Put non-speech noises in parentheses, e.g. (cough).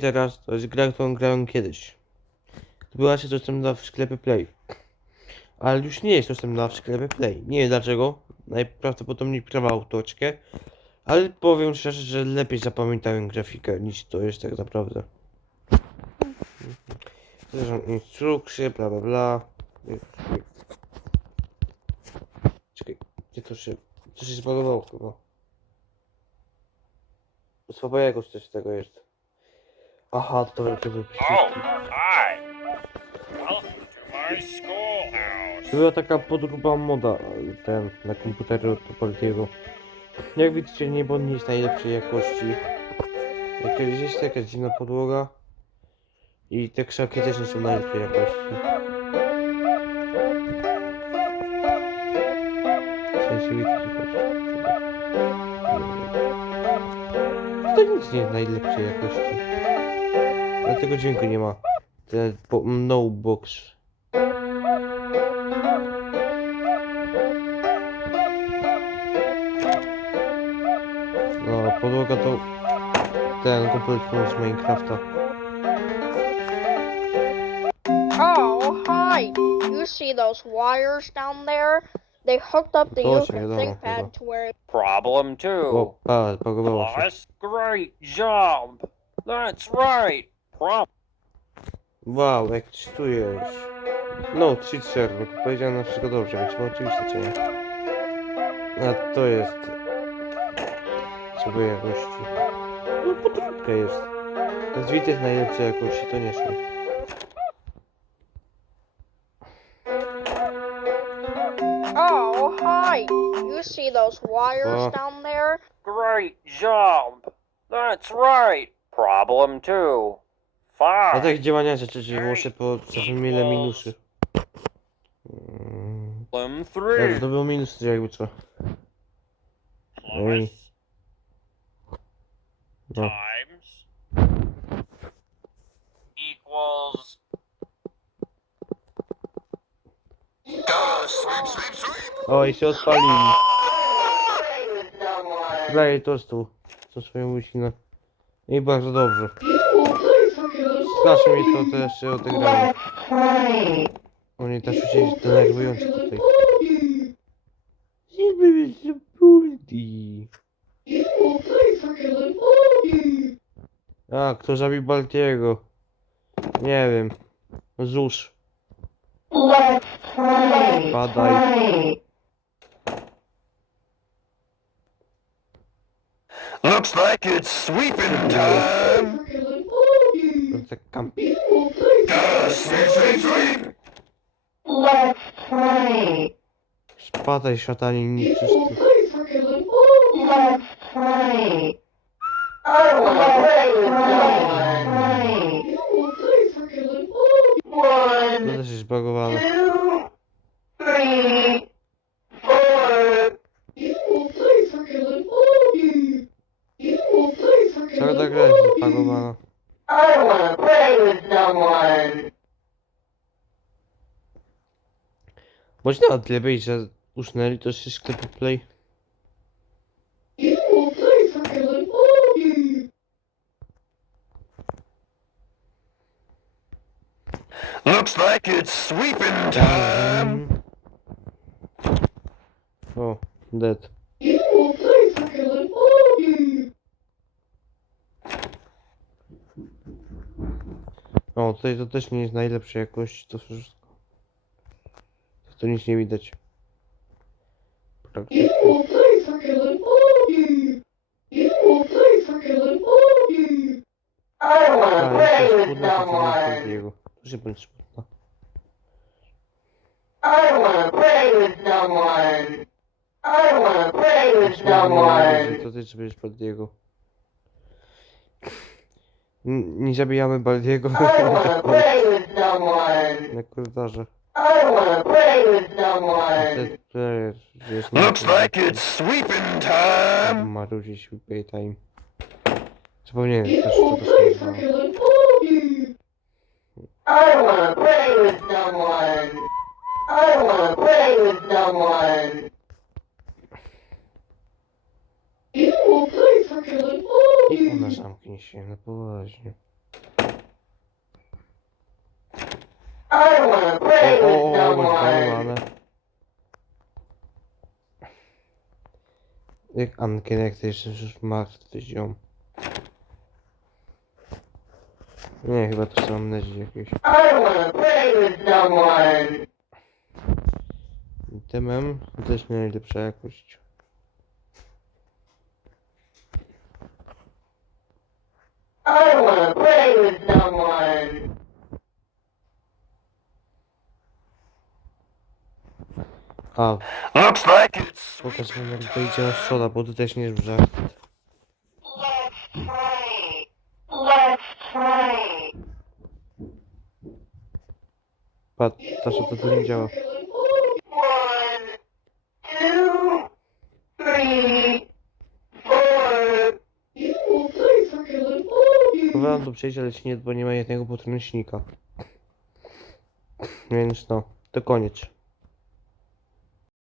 Teraz, to jest gra, którą grałem kiedyś. To była się dostępna w sklepie Play. Ale już nie jest dostępna w sklepie Play. Nie wiem dlaczego. Najprawdopodobniej prawa autorskie. Ale powiem szczerze, że lepiej zapamiętałem grafikę niż to jest tak naprawdę. Zresztą instrukcje, bla bla bla. Czekaj, gdzie to się... Co się zbagowało chyba? Słabego coś z tego jest. Aha, to był Oh, hi. Welcome to my schoolhouse. To była taka podróba moda ten, na komputery od. Jak widzicie, niebo nie jest najlepszej jakości. Jakaś jest jakaś dziwna podłoga. I te krzaki też nie są najlepszej jakości. W sensie chodzi. To nic nie jest najlepszej jakości. Ale tego dźwięku nie ma. Ten no box. No, podłoga to ten kompletny z Minecrafta. Oh, hi! You see those wires down there? They hooked up the ThinkPad to where... Problem two. Oh, uh, Great job! That's right! Wow, jak czytujesz. No, cheat Sherlock. Powiedziałem na wszystko dobrze, więc chyba oczywiste, czy nie? A to jest... Sobie jakości. No, podróbka jest. Zwitek jest najlepszej jakości, to nie są. Oh, hi. You see those wires Oh. down there? Great job. That's right. Problem two. A Five. tak działania rzeczy, czyli muszę po czasem ile minusy. Mm. Problem Ja, three. to był minus, jakby co. Plus No. times equals Oj, się odpalili. Daję tostu. Co swoją łysinę. I bardzo dobrze. Strasznie mnie to też się odegrało. Oni też się denerwujący tutaj. Żeby zapulti. A, kto zabił Baltiego? Nie wiem. ZUS. Padaj. Looks like it's sweeping time. To tak kampi. Sweep, sweep, sweep. Spadaj szatanie nieczysty. To też jest zbagowane. Cała ta gra jest zbagowana. I wanna play with someone. Bądź na tyle być, że usnęli to się sklepy play. Looks like it's sweeping Tam. O, dead. O, tutaj to też nie jest najlepszej jakości, to wszystko. To nic nie widać. Praktycznie. I wanna A, play jeszcze with smutna to jest jego. To bądź smutna. I wanna play with someone. I wanna play with someone. To będziesz. N- Nie zabijamy Baldiego I wanna (laughs) play with someone. na korytarze. I wanna play with someone. Dead player, że jest Looks like it's sweeping time. Marudzić paytime. Zapomniałem też, co to się nazywa. I wanna play with someone. I wanna play with someone. I ona zamknie się, no poważnie. O, o, o, masz bałwanę. Jak Ankę, jak ty jeszcze już martwy ziom. Nie, chyba to są nezi jakieś. Demem, też najlepsza jakość. Wanna play with someone. A, Looks like it's pokaż wam jak to idzie na soda, bo to też nie jest żart. Let's play. Let's play. Patrz, to tu nie działa. One, two, three, four. Próbowałem to przejść, ale się nie, bo nie ma jednego podręcznika. Więc no, to koniec.